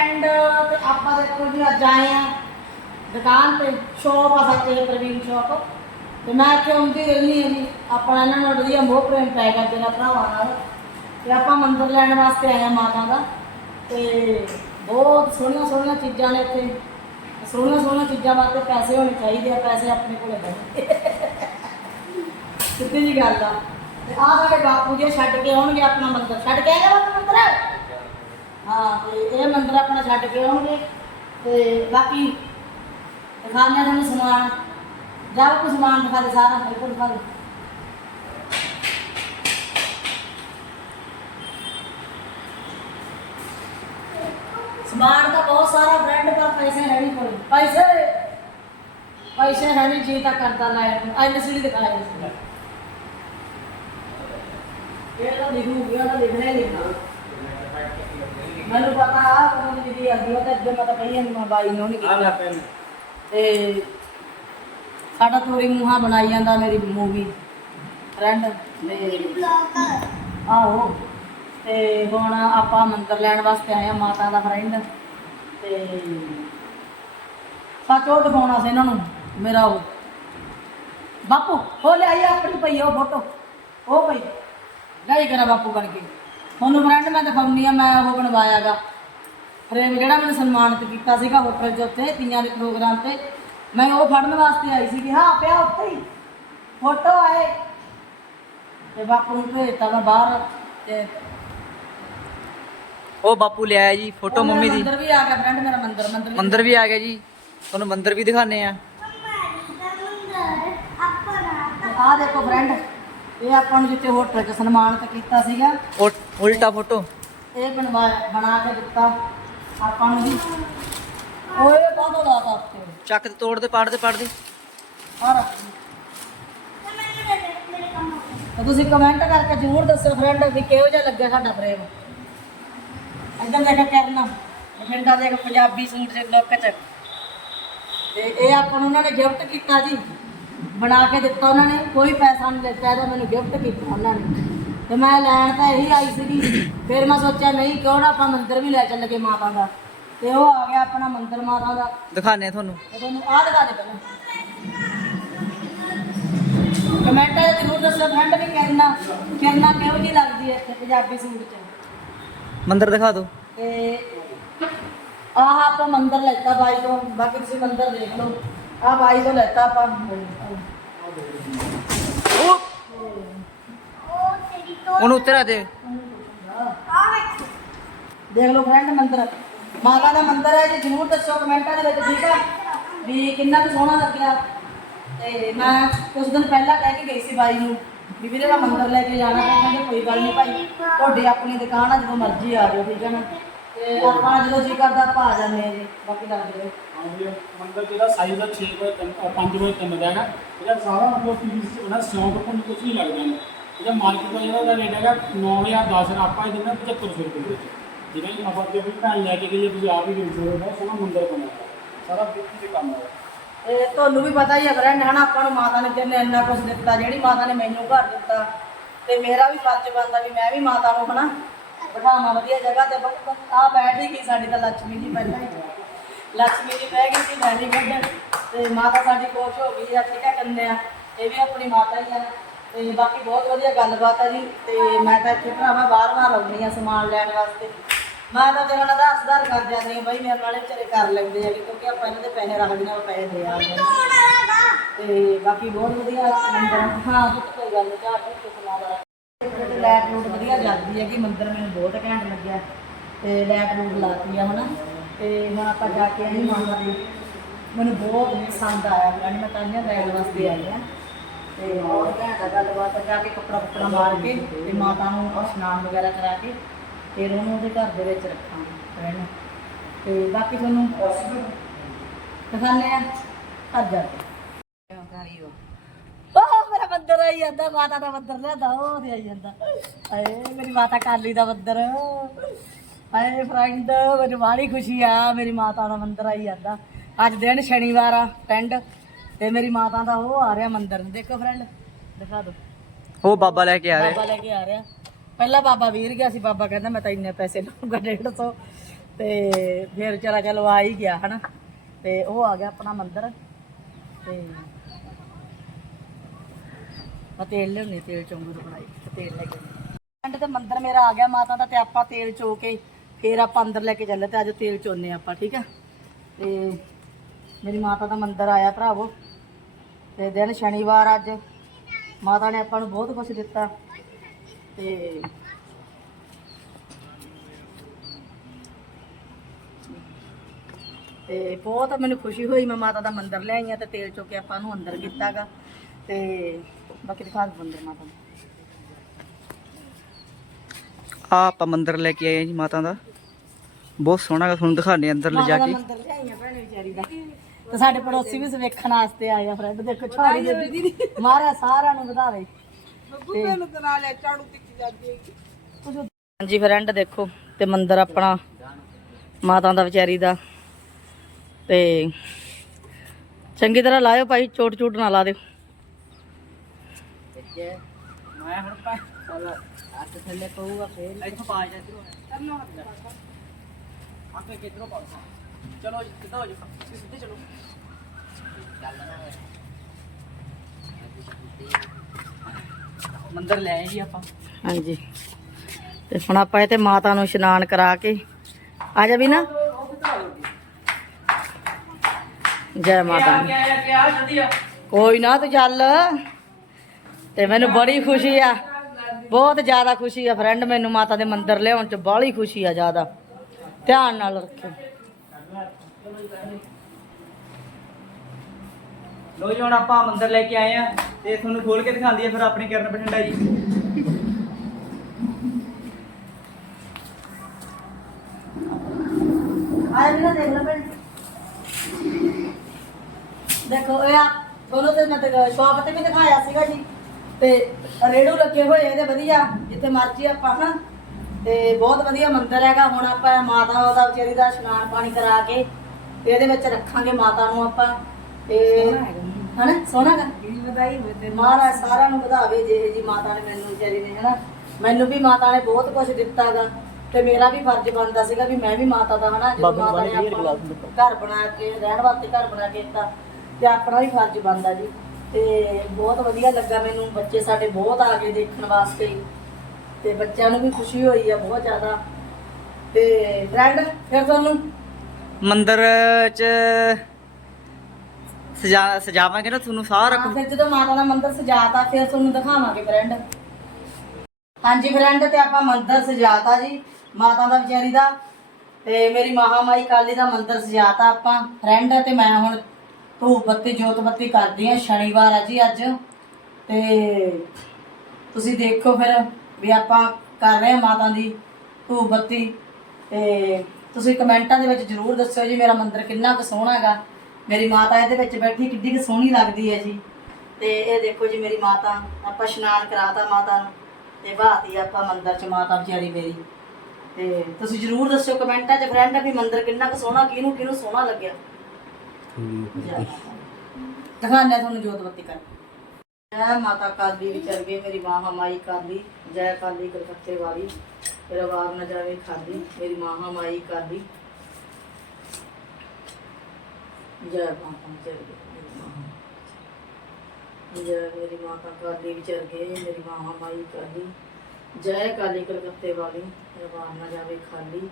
Friend ਤੇ ਆਪਾਂ ਦੇਖੋ ਜੀ ਅੱਜ ਆਏ ਆ ਦੁਕਾਨ ਤੇ ਸ਼ੋਪ ਆ ਸੱਚੇ ਪ੍ਰਵੀਨ ਸ਼ੋਪ ਤੇ ਮੈਂ ਇੱਥੇ ਆਉਂਦੀ ਰਹਿੰਦੀ ਹਾਂ ਜੀ। ਆਪਣਾ ਇਹਨਾਂ ਨਾਲ ਵਧੀਆ ਮੋਹ ਪ੍ਰੇਮ ਪੈ ਗਿਆ ਤੇਰਾ ਭਰਾਵਾਂ ਨਾਲ। ਤੇ ਆਪਾਂ ਮੰਦਰ ਲੈਣ ਵਾਸਤੇ ਆਏ ਆ ਮਾਤਾ ਦਾ। ਤੇ ਬਹੁਤ ਸੋਹਣੀਆਂ ਸੋਹਣੀਆਂ ਚੀਜ਼ਾਂ ਨੇ ਇੱਥੇ। ਸੋਹਣੀਆਂ ਸੋਹਣੀਆਂ ਚੀਜ਼ਾਂ ਵਾਸਤੇ ਪੈਸੇ ਹੋਣੇ ਚਾਹੀਦੇ ਆ, ਪੈਸੇ ਆਪਣੇ ਕੋਲੇ ਨਹੀਂ ਸਿੱਧੀ ਜੀ ਗੱਲ ਆ। ਤੇ ਆਹ ਸਾਡੇ ਬਾਪੂ ਜੀ ਛੱਡ ਕੇ ਆਉਣਗੇ ਆਪਣਾ ਮੰਦਰ। ਛੱਡ ਕੇ ਆਏਗਾ ਬਾਪੂ ਮੰਦਰ? ਹਾਂ, ਤੇ ਇਹ ਮੰਦਰ ਆਪਣਾ ਛੱਡ ਕੇ ਆਉਣਗੇ। ਤੇ ਬਾਕੀ ਦਿਖਾਉਂਦੇ ਤੁਹਾਨੂੰ ਸਮਾਨ। ਜਾਓ ਕੋ ਸਮਾਨ ਦਿਖਾ ਦੇ ਸਾਰਾ ਮੇਰੇ ਦਿਖਾ ਦੇ। ਸਮਾਨ ਤਾਂ ਬਹੁਤ ਸਾਰਾ ਬ੍ਰਾਂਡ ਪਰ ਪੈਸੇ ਹੈ ਨਹੀਂ ਕੋਲ। ਪੈਸੇ! ਪੈਸੇ ਹੈ ਨਹੀਂ, ਜੀ ਤਾਂ ਕਰਦਾ ਲਾਇਆ ਨੂੰ ਨਸਲੀ ਦਿਖਾਇਆ ਇਸ ਇਹ ਤਾਂ ਲਿਖੂ ਗਿਆ ਤਾਂ ਲਿਖਣਾ ਹੀ ਲਿਖਣਾ ਮੈਨੂੰ ਪਤਾ ਆ ਕਦੋਂ ਦੀ ਦੀ ਆਦੀ ਉਹ ਤਾਂ ਅੱਗੇ ਮੈਂ ਤਾਂ ਕਹੀ ਜਾਂਦੀ ਮੈਂ ਬਾਈ ਨੂੰ ਨਹੀਂ ਆ ਲੈ ਕੀਤਾ। ਪੈਨ। ਤੇ ਸਾਡਾ ਤੋਰੀ ਮੂੰਹਾਂ ਬਣਾਈ ਜਾਂਦਾ ਮੇਰੀ ਮੂਵੀ ਫਰੈਂਡ ਆਹੋ। ਤੇ ਹੁਣ ਆਪਾਂ ਮੰਦਰ ਲੈਣ ਵਾਸਤੇ ਆਏ ਆ ਮਾਤਾ ਦਾ ਫਰੈਂਡ ਤੇ ਸੱਚ ਉਹ ਦਿਖਾਉਣਾ ਸੀ ਇਹਨਾਂ ਨੂੰ ਮੇਰਾ ਉਹ। ਬਾਪੂ ਹੋ ਲਿਆਈ ਆਪਣੀ ਪਈ ਉਹ ਫੋਟੋ। ਉਹ ਪਈ। ਗਾਈ ਕਰਾ ਬਾਪੂ ਬਣ ਕੇ। ਤੁਹਾਨੂੰ ਫਰੈਂਡ ਮੈਂ ਦਿਖਾਉਣੀ ਆ ਮੈਂ ਉਹ ਬਣਵਾਇਆਗਾ। ਫਰੇਮ ਜਿਹੜਾ ਮੈਨੂੰ ਸਨਮਾਨਿਤ ਕੀਤਾ ਸੀਗਾ ਹੋਟਲ 'ਚ ਉੱਥੇ ਤੀਆਂ ਦੇ ਪ੍ਰੋਗਰਾਮ ਤੇ। ਮੈਂ ਉਹ ਫੜਨ ਵਾਸਤੇ ਆਈ ਸੀ ਹਾਂ ਪਿਆ ਉੱਥੇ ਹੀ। ਫੋਟੋ ਆਏ। ਤੇ ਬਾਪੂ ਨੂੰ ਭੇਜਤਾ ਮੈਂ ਬਾਹਰ ਤੇ ਉਹ ਬਾਪੂ ਲਿਆਇਆ ਜੀ ਫੋਟੋ ਉਹ ਮੇਰਾ ਮੰਮੀ ਦੀ। ਮੰਦਰ ਵੀ ਆ ਗਿਆ ਫਰੈਂਡ ਮੇਰਾ ਮੰਦਰ ਮੰਦਰ ਵੀ ਮੰਦਰ ਵੀ ਆ ਗਿਆ ਜੀ। ਤੁਹਾਨੂੰ ਮੰਦਰ ਵੀ ਦਿਖਾਣੇ ਆ ਆ ਦੇਖੋ ਫਰੈਂਡ ਇਹ ਆਪਾਂ ਨੂੰ ਜਿੱਥੇ ਹੋਟਲ 'ਚ ਸਨਮਾਨਿਤ ਕੀਤਾ ਸੀਗਾ। ਉਲਟਾ ਫੋਟੋ। ਇਹ ਬਣਵਾ ਬਣਾ ਕੇ ਦਿੱਤਾ। ਆਪਾਂ ਨੂੰ ਜੀ ਓਏ ਕਾਹਦੋਂ ਲਾਤਾ ਉੱਤੇ ਚੱਕ ਤੇ ਤੋੜ ਦੇ ਪਾੜ ਦੇ ਪਾੜ ਦੇ। ਆ ਰੱਖ ਤਾਂ ਤੁਸੀਂ ਕਮੈਂਟ ਕਰਕੇ ਜ਼ਰੂਰ ਦੱਸੋ ਫਰੈਂਡ ਵੀ ਕਿਹੋ ਜਿਹਾ ਲੱਗਿਆ ਸਾਡਾ ਫਰੇਮ ਇੱਧਰ ਦੇਖੋ ਕਰਨਾ। ਬਠਿੰਡਾ ਦੇ ਇੱਕ ਪੰਜਾਬੀ ਸੂਟ ਦੇ ਲੁੱਕ ਚ। ਤੇ ਇਹ ਆਪਾਂ ਨੂੰ ਉਹਨਾਂ ਨੇ ਗਿਫਟ ਕੀਤਾ ਜੀ। ਬਣਾ ਕੇ ਦਿੱਤਾ ਉਹਨਾਂ ਨੇ। ਕੋਈ ਪੈਸਾ ਨਹੀਂ ਦਿੱਤਾ ਇਹਦਾ ਮੈਨੂੰ ਗਿਫਟ ਕੀਤਾ ਉਹਨਾਂ ਨੇ। ਤੇ ਮੈਂ ਲੈਣ ਤਾਂ ਇਹੀ ਆਈ ਸੀਗੀ। ਫਿਰ ਮੈਂ ਸੋਚਿਆ ਨਹੀਂ ਕਿਉਂ ਨਾ ਆਪਾਂ ਮੰਦਿਰ ਵੀ ਲੈ ਚੱਲਗੇ ਮਾਤਾ ਦਾ। ਤੇ ਉਹ ਆ ਗਿਆ ਆਪਣਾ ਮੰਦਿਰ ਮਾਤਾ ਦਾ। ਦਿਖਾਣੇ ਤੁਹਾਨੂੰ। ਤੇ ਤੁਹਾਨੂੰ ਆਹ ਦਿਖਾ ਦੇ ਪਹਿਲਾਂ। ਕਮੈਂਟਾਂ 'ਚ ਜ਼ਰੂਰ ਦੱਸੋ ਫਰੈਂਡ ਵੀ ਕਰਨਾ ਕਰਨਾ ਕਿਹੋ ਜਿਹੀ ਲੱਗਦੀ ਹੈ ਇੱਥੇ ਪੰਜਾਬੀ ਸੂਟ 'ਚ? ਮੰਦਰ ਦਿਖਾ ਦਿਓ। ਤੇ ਆਹ ਆਪਾਂ ਮੰਦਰ ਲੈਤਾ ਬਾਈ ਤੋਂ ਬਾਕੀ ਤੁਸੀਂ ਮੰਦਰ ਦੇਖ ਲਓ। ਆਹ ਬਾਈ ਤੋਂ ਲੈਤਾ ਆਪਾਂ। ਉਹ ਉਹਨੂੰ ਉੱਤਰਾ ਦੇ। ਦੇਖ ਲਓ ਫਰੈਂਡ ਮੰਦਰ। ਮਾਤਾ ਦਾ ਮੰਦਰ ਹੈ ਜੀ ਜ਼ਰੂਰ ਦੱਸੋ ਕਮੈਂਟਾਂ ਦੇ ਵਿੱਚ ਠੀਕ ਹੈ ਵੀ ਕਿੰਨਾ ਕੁ ਸੋਹਣਾ ਲੱਗਿਆ। ਤੇ ਮੈਂ ਕੁਝ ਦਿਨ ਪਹਿਲਾਂ ਕਹਿ ਕੇ ਗਈ ਸੀ ਬਾਈ ਨੂੰ ਵੀ ਵੀਰੇ ਮੈਂ ਮੰਦਰ ਲੈ ਕੇ ਜਾਣਾ ਤਾਂ ਕਹਿੰਦੇ ਕੋਈ ਗੱਲ ਨਹੀਂ ਭਾਈ ਤੁਹਾਡੀ ਆਪਣੀ ਦੁਕਾਨ ਆ ਜਦੋਂ ਮਰਜ਼ੀ ਆ ਜਾਓ ਠੀਕ ਹੈ ਨਾ? ਤੇ ਆਪਾਂ ਜਦੋਂ ਜੀ ਕਰਦਾ ਆਪਾਂ ਆ ਜਾਂਦੇ ਆ ਜੀ। ਬਾਕੀ ਦੱਸ ਦਿਓ। ਹਾਂਜੀ ਮੰਦਰ ਜਿਹੜਾ ਸਾਈਜ਼ ਦਾ 6 ਬਾਏ 3 5 ਬਾਏ 3 ਦਾ ਹੈਗਾ ਇਹਦਾ ਸਾਰਾ ਮਤਲਬ ਪੀਸ ਉਹਨਾਂ ਸਿਉਂਕ ਪੁੰਨ ਕੁਝ ਨਹੀਂ ਲੱਗਦਾ। ਇਹਦਾ ਮਾਰਕੀਟ ਦਾ ਜਿਹੜਾ ਰੇਟ ਹੈਗਾ 9010 ਆਪਾਂ ਇਹ ਦਿੰਦੇ 7500 ਰੁਪਏ ਵਿੱਚ। ਜਿਹੜਾ ਜੀ ਆਪਾਂ ਜੇ ਭੈਣ ਲੈ ਕੇ ਗਈ ਤੁਸੀਂ ਆਪ ਹੀ ਵੇਚ ਰਹੇ ਹੋ ਸੋਹਣਾ ਮੰਦਰ ਬਣਾਇਆ ਸਾਰਾ ਬਿਜਲੀ ਦੇ ਕੰਮ ਹੈ ਇਹ ਤੁਹਾਨੂੰ ਵੀ ਪਤਾ ਹੀ ਹੈ ਬਰਨ ਹਨਾ ਆਪਾਂ ਨੂੰ ਮਾਤਾ ਨੇ ਜਿੰਨੇ ਇੰਨਾ ਕੁਝ ਦਿੱਤਾ, ਜਿਹੜੀ ਮਾਤਾ ਨੇ ਮੈਨੂੰ ਘਰ ਦਿੱਤਾ, ਤੇ ਮੇਰਾ ਵੀ ਫਰਜ਼ ਬਣਦਾ ਵੀ ਮੈਂ ਵੀ ਮਾਤਾ ਨੂੰ ਹਨਾ ਬਿਠਾਵਾਂ ਵਧੀਆ ਜਗ੍ਹਾ ਤੇ ਆ ਬੈਠ ਹੀ ਸਾਡੀ ਤਾਂ ਲక్ష్ਮੀ ਜੀ ਪਹਿਲਾਂ ਹੀ। ਲక్ష్ਮੀ ਜੀ ਬਹਿ ਗਈ ਸੀ, ਮੈਂ ਤੇ ਮਾਤਾ ਸਾਡੀ ਕੋਸ਼ ਹੋ ਗਈ ਆ, ਠੀਕ ਹੈ ਕੰਨਿਆ, ਇਹ ਵੀ ਆਪਣੀ ਮਾਤਾ ਹੀ ਆ। ਤੇ ਬਾਕੀ ਬਹੁਤ ਵਧੀਆ ਗੱਲਬਾਤ ਆ ਜੀ, ਤੇ ਮੈਂ ਤਾਂ ਇੱਥੇ ਭਰਾਵਾ ਬਾਰ-ਬਾਰ ਆਉਂਦੀ ਆ ਸਮਾਨ ਲੈਣ ਵਾਸਤੇ। ਮੈਂ ਤਾਂ ਤੇਰਾ ਨਾਲ ਦਾ ਅਸਦਾਰ ਕਰ ਜਾਂਦੀ ਹਾਂ, ਬਈ ਮੇਰੇ ਨਾਲ ਵਿਚਾਰੇ ਕਰ ਲੈਂਦੇ ਆ ਕਿਉਂਕਿ ਆਪਾਂ ਇਹਨਾਂ ਦੇ ਪੈਸੇ ਰੱਖਦੇ ਆ ਪੈਸੇ ਦੇ ਆਉਂਦੇ ਆ। ਤੇ ਬਾਕੀ ਬਹੁਤ ਵਧੀਆ ਮੰਦਰ ਹਾਂ, ਪੁੱਤ, ਕੋਈ ਗੱਲ ਨਹੀਂ, ਚਾਹ ਪੁੱਤ ਸੁਣਾ ਦਾ ਲੈਟ ਰੂਟ ਵਧੀਆ ਜਾਂਦੀ ਹੈ ਕਿ ਮੰਦਰ ਮੈਨੂੰ ਬਹੁਤ ਘੈਂਟ ਲੱਗਿਆ। ਤੇ ਲੈਟ ਰੂਟ ਲਾਤੀ ਆ, ਹਨਾ। ਤੇ ਹੁਣ ਆਪਾਂ ਜਾ ਕੇ ਆਈ ਮਾਤਾ ਦੇ ਮੈਨੂੰ ਬਹੁਤ ਪਸੰਦ ਆਇਆ। ਮੈਂ ਤਾਂ ਇਹਨਾਂ ਲੈਣ ਵਾਸਤੇ ਆਈ ਆ ਤੇ ਬਹੁਤ ਘੈਂਟ ਆ ਗੱਲਬਾਤ ਜਾ ਕੇ ਕੱਪੜਾ ਕੁੱਪੜਾ ਮਾਰ ਕੇ ਤੇ ਮਾਤਾ ਨੂੰ ਇਸ਼ਨਾਨ ਵਗੈਰਾ ਕਰਾ ਕੇ ਫਿਰ ਉਹਨੂੰ ਉਹਦੇ ਘਰ ਦੇ ਵਿੱਚ ਰੱਖਾਂਗੇ ਫਰੈਂਡ ਤੇ ਬਾਕੀ ਤੁਹਾਨੂੰ ਦਿਖਾਉਂਦੇ ਆ? ਘਰ ਜਾ ਕੇ। ਉਹ ਮੇਰਾ ਮੰਦਰ ਆਈ ਜਾਂਦਾ, ਮਾਤਾ ਦਾ ਮੰਦਰ ਲਿਆਂਦਾ, ਉਹ ਤੇ ਆਈ ਜਾਂਦਾ। ਹਾਏ, ਮੇਰੀ ਮਾਤਾ ਕਾਲੀ ਦਾ ਬੰਦਰ ਹਾਏ ਫਰੈਂਡ ਮੈਨੂੰ ਬਾਹਲੀ ਖੁਸ਼ੀ ਆ, ਮੇਰੀ ਮਾਤਾ ਦਾ ਮੰਦਰ ਆਈ ਜਾਂਦਾ। ਅੱਜ ਦਿਨ ਸ਼ਨੀਵਾਰ ਆ, ਪਿੰਡ। ਤੇ ਮੇਰੀ ਮਾਤਾ ਦਾ ਉਹ ਆ ਰਿਹਾ ਮੰਦਰ ਦੇਖੋ ਫਰੈਂਡ ਦਿਖਾ ਦੋ। ਉਹ ਬਾਬਾ ਲੈ ਕੇ ਆ ਰਿਹਾ। ਬਾਬਾ ਲੈ ਕੇ ਆ ਰਿਹਾ। ਪਹਿਲਾਂ ਬਾਬਾ ਵੀਰ ਗਿਆ ਸੀ ਬਾਬਾ ਕਹਿੰਦਾ ਮੈਂ ਤਾਂ ਇੰਨੇ ਪੈਸੇ ਲਵਾਂਗਾ 150 ਤੇ ਫਿਰ ਚਲਾ ਚਲੋ ਆ ਹੀ ਗਿਆ ਹਨਾ। ਤੇ ਉਹ ਆ ਗਿਆ ਆਪਣਾ ਮੰਦਿਰ। ਤੇ ਮੈਂ ਤੇਲ ਲਿਆਉਣੀ ਤੇਲ ਚੌਂਗੂ ਤੋਂ ਬਣਾਈ ਤੇਲ ਲੈ ਕੇ ਪਿੰਡ ਤੇ ਮੰਦਿਰ ਮੇਰਾ ਆ ਗਿਆ ਮਾਤਾ ਦਾ ਤੇ ਆਪਾਂ ਤੇਲ ਚੋ ਕੇ ਫਿਰ ਆਪਾਂ ਅੰਦਰ ਲੈ ਕੇ ਚੱਲੇ ਤੇ ਅੱਜ ਤੇਲ ਚੋਨੇ ਆਪਾਂ ਠੀਕ ਆ? ਤੇ ਮੇਰੀ ਮਾਤਾ ਦਾ ਮੰਦਿਰ ਆਇਆ ਭਰਾਵੋ। ਤੇ ਦਿਨ ਸ਼ਨੀਵਾਰ ਅੱਜ ਮਾਤਾ ਨੇ ਆਪਾਂ ਨੂੰ ਬਹੁਤ ਕੁਝ ਦਿੱਤਾ ਤੇ ਤੇ ਬਹੁਤ ਮੈਨੂੰ ਖੁਸ਼ੀ ਹੋਈ ਮੈਂ ਮਾਤਾ ਦਾ ਮੰਦਿਰ ਲੈ ਆਈ ਆ ਤੇ ਤੇਲ ਚੋ ਕੇ ਆਪਾਂ ਨੂੰ ਅੰਦਰ ਕੀਤਾਗਾ ਤੇ ਬਾਕੀ ਦਿਖਾ ਦਿਓ ਮੰਦਿਰ ਮਾਤਾ ਦਾ ਆ ਆਪਾਂ ਮੰਦਿਰ ਲੈ ਕੇ ਆਏ ਆ ਜੀ ਮਾਤਾ ਦਾ। ਬਹੁਤ ਸੋਹਣਾ ਗਾ, ਤੁਹਾਨੂੰ ਦਿਖਾਣੇ ਅੰਦਰ ਲਿਜਾ ਕੇ ਦਾ ਮੰਦਿਰ ਲਿਆਈਆਂ ਭੈਣੇ ਵਿਚਾਰੀ ਦਾ। ਤੇ ਸਾਡੇ ਪੜੋਸੀ ਵੀ ਵੇਖਣ ਵਾਸਤੇ ਆਏ ਆ ਫਰੈਂਡ ਦੇਖੋ ਛੋਟੀ ਜਿਹੀ ਮਾਰਾ ਸਾਰਿਆਂ ਨੂੰ ਵਧਾਵੇ। ਹਾਂਜੀ ਫਰੈਂਡ ਦੇਖੋ ਤੇ ਮੰਦਿਰ ਆਪਣਾ ਮਾਤਾ ਦਾ ਵਿਚਾਰੀ ਦਾ। ਤੇ ਚੰਗੀ ਤਰ੍ਹਾਂ ਲਾਇਓ ਭਾਈ ਚੋਟ ਚੋਟ ਨਾ ਲਾ ਦਿਓ। ਮੈਂ ਹੁਣ ਪਾ ਹੱਥ ਥੱਲੇ ਪਊਗਾ ਫੇਰ ਇੱਥੋਂ ਪਾ ਜਾ ਇਧਰੋਂ। ਆਪੇ ਕਿਧਰੋਂ ਪਾਉਂ ਚਲੋ ਜੀ ਕਿੱਦਾਂ ਹੋ ਜੀ? ਸਿੱਧੇ ਚਲੋ। ਮੰਦਿਰ ਲੈ ਆਏ ਜੀ ਆਪਾਂ। ਹਾਂਜੀ। ਤੇ ਹੁਣ ਆਪਾਂ ਇਹ ਤੇ ਮਾਤਾ ਨੂੰ ਇਸ਼ਨਾਨ ਕਰਾ ਕੇ ਆ ਜਾ ਵੀ ਨਾ ਜੈ ਮਾਤਾ ਕੋਈ ਨਾ ਤੂੰ ਚੱਲ। ਤੇ ਮੈਨੂੰ ਬੜੀ ਖੁਸ਼ੀ ਆ। ਬਹੁਤ ਜ਼ਿਆਦਾ ਖੁਸ਼ੀ ਆ ਫਰੈਂਡ ਮੈਨੂੰ ਮਾਤਾ ਦੇ ਮੰਦਿਰ ਲਿਆਉਣ ਚ। ਬਾਹਲੀ ਖੁਸ਼ੀ ਆ ਜ਼ਿਆਦਾ। ਧਿਆਨ ਨਾਲ ਰੱਖਿਓ। ਲੋ ਜੀ, ਹੁਣ ਆਪਾਂ ਮੰਦਿਰ ਲੈ ਕੇ ਆਏ ਆ ਤੇ ਤੁਹਾਨੂੰ ਖੋਲ ਕੇ ਦਿਖਾਉਂਦੀ ਆ ਫਿਰ ਆਪਣੀ ਕਿਰਨ ਬਠਿੰਡਾ ਜੀ। ਦੇਖੋ ਇਹ ਆ ਤੁਹਾਨੂੰ ਤੇ ਮੈਂ ਤੇ ਤੇ ਵੀ ਦਿਖਾਇਆ ਸੀਗਾ ਜੀ। ਤੇ ਰੇੜੂ ਲੱਗੇ ਹੋਏ ਇਹਦੇ ਵਧੀਆ, ਜਿੱਥੇ ਮਰਜ਼ੀ ਆਪਾਂ ਹਨਾ। ਤੇ ਬਹੁਤ ਵਧੀਆ ਮੰਦਿਰ ਹੈਗਾ। ਹੁਣ ਆਪਾਂ ਮਾਤਾ ਦਾ ਵਿਚਾਰੀ ਦਾ ਇਸ਼ਨਾਨ ਪਾਣੀ ਕਰਾ ਕੇ ਤੇ ਇਹਦੇ ਵਿੱਚ ਰੱਖਾਂਗੇ ਮਾਤਾ ਨੂੰ ਆਪਾਂ। ਤੇ ਹਨਾ ਸੋਹਣਾ ਗਾ। ਵਧਾਈ ਹੋਵੇ ਤੇ ਮਹਾਰਾਜ ਸਾਰਿਆਂ ਨੂੰ ਵਧਾਵੇ ਜੇ ਜੀ ਮਾਤਾ ਨੇ ਮੈਨੂੰ ਵਿਚਾਰੀ ਨੇ ਹਨਾ। ਮੈਨੂੰ ਵੀ ਮਾਤਾ ਨੇ ਬਹੁਤ ਕੁਝ ਦਿੱਤਾਗਾ ਤੇ ਮੇਰਾ ਵੀ ਫਰਜ਼ ਬਣਦਾ ਸੀਗਾ ਵੀ ਮੈਂ ਵੀ ਮਾਤਾ ਦਾ ਹਨਾ ਜਦੋਂ ਮਾਤਾ ਨੇ ਆਪਾਂ ਨੂੰ ਘਰ ਬਣਾ ਕੇ ਰਹਿਣ ਵਾਸਤੇ ਘਰ ਬਣਾ ਕੇ ਦਿੱਤਾ ਤੇ ਆਪਣਾ ਵੀ ਫਰਜ਼ ਬਣਦਾ ਜੀ। ਤੇ ਬਹੁਤ ਵਧੀਆ ਲੱਗਾ ਮੈਨੂੰ ਬੱਚੇ ਸਾਡੇ ਬਹੁਤ ਆ ਗਏ ਦੇਖਣ ਵਾਸਤੇ। ਤੇ ਬੱਚਿਆਂ ਨੂੰ ਵੀ ਖੁਸ਼ੀ ਹੋਈ ਆ ਬਹੁਤ ਜ਼ਿਆਦਾ। ਤੇ ਫਰੈਂਡ ਫਿਰ ਤੁਹਾਨੂੰ? ਮੰਦਿਰ ਚ ਸਜਾ ਸਜਾਵਾਂਗੇ ਨਾ ਤੁਹਾਨੂੰ ਸਾਰਾ ਹਾਂ, ਫਿਰ ਜਦੋਂ ਮਾਤਾ ਦਾ ਮੰਦਿਰ ਸਜਾਤਾ ਫਿਰ ਤੁਹਾਨੂੰ ਦਿਖਾਵਾਂਗੇ ਫਰੈਂਡ। ਹਾਂਜੀ ਫਰੈਂਡ ਤੇ ਆਪਾਂ ਮੰਦਿਰ ਸਜਾਤਾ ਜੀ ਮਾਤਾ ਦਾ ਵਿਚਾਰੀ ਦਾ। ਤੇ ਮੇਰੀ ਮਹਾਮਾਈ ਕਾਲੀ ਦਾ ਮੰਦਿਰ ਸਜਾਤਾ ਆਪਾਂ। ਫਰੈਂਡ ਤੇ ਮੈਂ ਹੁਣ ਧੂਪ ਬੱਤੀ ਜੋਤ ਬੱਤੀ ਕਰਦੀ ਆ ਸ਼ਨੀਵਾਰ ਆ ਜੀ ਅੱਜ। ਤੇ ਤੁਸੀਂ ਦੇਖੋ ਫਿਰ ਵੀ ਆਪਾਂ ਕਰ ਰਹੇ ਆ ਮਾਤਾ ਦੀ ਧੂਪ ਬੱਤੀ। ਤੇ ਤੁਸੀਂ ਕਮੈਂਟਾਂ ਦੇ ਵਿੱਚ ਜਰੂਰ ਦੱਸਿਓ ਜੀ ਮੇਰਾ ਮੰਦਿਰ ਕਿੰਨਾ ਕੁ ਸੋਹਣਾ ਹੈਗਾ। ਮੇਰੀ ਮਾਤਾ ਇਹਦੇ ਵਿੱਚ ਬੈਠੀ ਕਿੱਡੀ ਕੁ ਸੋਹਣੀ ਲੱਗਦੀ ਹੈ ਜੀ। ਤੇ ਇਹ ਦੇਖੋ ਜੀ ਮੇਰੀ ਮਾਤਾ, ਆਪਾਂ ਇਸ਼ਨਾਨ ਕਰਾਤਾ ਮਾਤਾ ਨੂੰ ਤੇ ਬਾਤੀ ਆਪਾਂ ਮੰਦਿਰ ਚ ਮਾਤਾ ਵਿਚਾਰੀ ਮੇਰੀ। ਤੇ ਤੁਸੀਂ ਜਰੂਰ ਦੱਸਿਓ ਕਮੈਂਟਾਂ 'ਚ ਫਰੈਂਡ ਵੀ ਮੰਦਿਰ ਕਿੰਨਾ ਕੁ ਸੋਹਣਾ, ਕਿਹਨੂੰ ਕਿਹਨੂੰ ਸੋਹਣਾ ਲੱਗਿਆ। ਦਿਖਾਣਾ ਤੁਹਾਨੂੰ ਜੋਤ ਬੱਤੀ ਕਰ। ਜੈ ਮਾਤਾ ਕਾਲੀ ਵਿਚਰ ਗਏ ਮੇਰੀ ਮਾਂ ਮਾਈ ਕਾਲੀ, ਜੈ ਕਾਲੀ ਕਲਕੱਤੇ ਵਾਲੀ। ਮੇਰਾ ਵਾਰ ਨਾ ਜਾਵੇ ਖਾਲੀ ਮੇਰੀ ਮਾਂ ਮਾਈ ਕਾਲੀ ਜੈ ਮਾਤਾ ਵਿਚਰ ਗਏ ਜੈ ਮੇਰੀ ਮਾਤਾ ਕਾਲੀ ਵਿਚਰ ਗਏ ਮੇਰੀ ਮਾਂ ਮਾਈ ਕਾਲੀ ਜੈ ਕਾਲੀ ਕਲਕੱਤੇ ਵਾਲੀ ਮੇਰਾ ਨਾ ਜਾਵੇ ਖਾਲੀ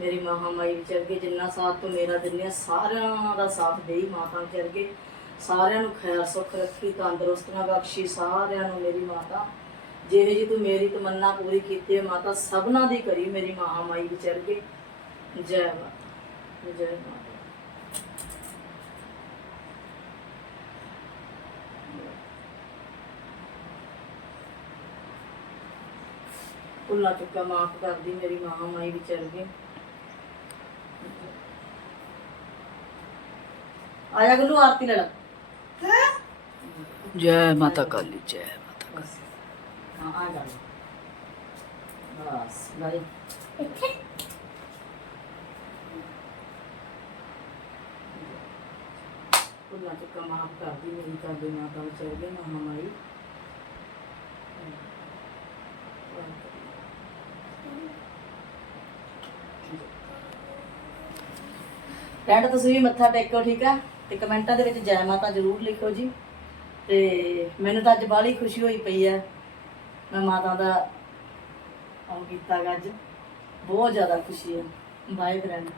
ਮੇਰੀ ਮਾਂ ਮਾਈ ਵਿਚਰ ਗਏ ਜਿੰਨਾ ਸਾਥ ਤੋਂ ਮੇਰਾ ਦਿੰਨੇ ਸਾਰਿਆਂ ਦਾ ਸਾਥ ਦੇਈ ਮਾਤਾ ਵਿਚਰ ਗਏ ਸਾਰਿਆਂ ਨੂੰ ਖੈਰ ਸੁੱਖ ਰੱਖੀ ਤੰਦਰੁਸਤੀਆਂ ਬਖਸ਼ੀ, ਸਾਰਿਆਂ ਨੂੰ ਮੇਰੀ ਮਾਤਾ। ਜਿਹੇ ਜੀ ਤੂੰ ਮੇਰੀ ਤਮੰਨਾ ਪੂਰੀ ਕੀਤੀ ਹੈ, ਮਾਤਾ ਸਭਨਾ ਦੀ ਕਰੀ ਮੇਰੀ ਮਾਂ ਮਾਈ ਵਿਚਰ ਗਏ ਜੈ ਮਾਤਾ ਜੈ ਮਾਤਾ। ਭੁੱਲਾ ਚੁੱਕਾ ਮਾਫ ਕਰਦੀ ਮੇਰੀ ਮਾਂ ਮਾਈ ਵਿਚਰ ਗਏ ਆਇਆ ਗਲੂ ਆਰਤੀ ਲੈ ਲਾ। ਜੈ ਮਾਤਾ ਕਾਲੀ, ਜੈ ਮਾਤਾ ਕਾਲੀ। ਹਾਂ ਆ ਜਾ। ਬਸ ਬਾਈ। ਭੁੱਲਾ ਚੁੱਕਾ ਮਾਫ ਕਰਦੀ ਮੇਰੀ ਕਰਦੀ ਮਾਤਾ ਵਿਚਰ ਗਏ ਮਾਂ ਮਾਈ। ਫਰੈਂਡ ਤੁਸੀਂ ਵੀ ਮੱਥਾ ਟੇਕੋ ਠੀਕ ਆ? ਤੇ ਕਮੈਂਟਾਂ ਦੇ ਵਿੱਚ ਜੈ ਮਾਤਾ ਜ਼ਰੂਰ ਲਿਖੋ ਜੀ। ਤੇ ਮੈਨੂੰ ਤਾਂ ਅੱਜ ਬਾਹਲੀ ਖੁਸ਼ੀ ਹੋਈ ਪਈ ਆ ਮੈਂ ਮਾਤਾ ਦਾ ਉਹ ਕੀਤਾ ਗਾ ਅੱਜ। ਬਹੁਤ ਜ਼ਿਆਦਾ ਖੁਸ਼ੀ ਹੈ। Bye friend